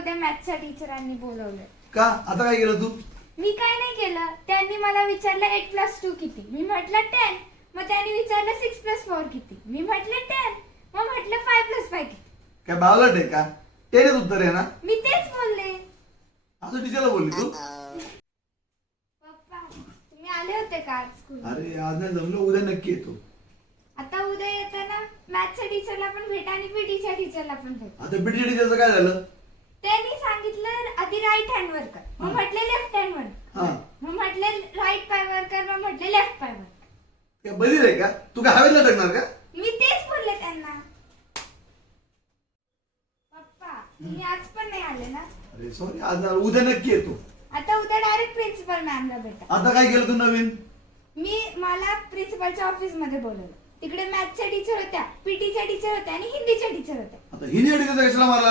उद्या मॅथ्सच्या टीचरांनी बोलवलंय. का आता काय केलं तू? मी काय नाही केलं. त्यांनी मला विचारलं 8+2 किती. मी म्हटलं 10. मग त्यांनी विचारलं 6+4 किती. मी म्हटलं 10. मग म्हटलं 5+5 किती. काय बावलट आहे का? तेच उत्तर आहे ना? मी तेच बोलले. असं टीचरला बोलली तू? पप्पा तुम्ही आले होते का आज स्कूल? अरे आज नाही जमलं, उद्या नक्की येतो. आता उद्या येताना मॅथ्सच्या टीचरला पण भेटा आणि पीटीच्या टीचरला पण भेटा. आता पीटी टीचरचं काय झालं? त्यांनी सांगितलं आधी राईट हँड वर कर. मग म्हटले लेफ्ट हँड वर. मग म्हटले राईट पाय वर कर. मग म्हटले लेफ्ट पाय वर. काय बधीर आहे का? तू काय हवेत लटकणार का? मी तेच बोलले त्यांना. पप्पा तुम्ही आज पण नाही आले ना? अरे सॉरी, आज नाही, उद्या नक्की येतो. आता उद्या डायरेक्ट प्रिन्सिपल मॅमला भेटा. आता काय केलं तू नवीन? मला प्रिन्सिपलच्या ऑफिस मध्ये बोलवलं. तिकडे मॅथ्सच्या टीचर होत्या, पीटीच्या टीचर होत्या आणि हिंदीच्या टीचर होत्या. आता हिंदी टीचर कशाला मारला